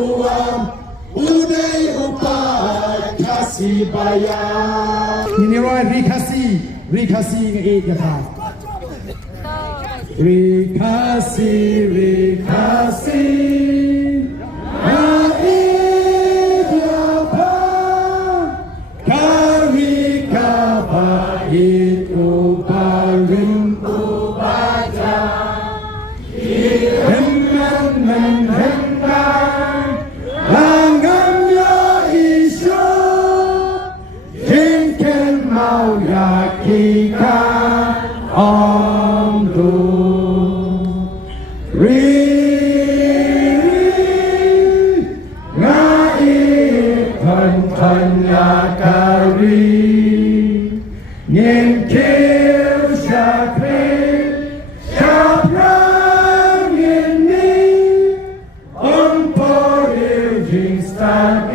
uam Uday upat kasibaya Ini roy rikasi ng ikata. Rikasi itu paling ubaja hendak langgamnya isu jengkel mau yakikan om du ngai thân yakari nhìn kêu xa phê xa prang nhìn ni ông po điều jing sta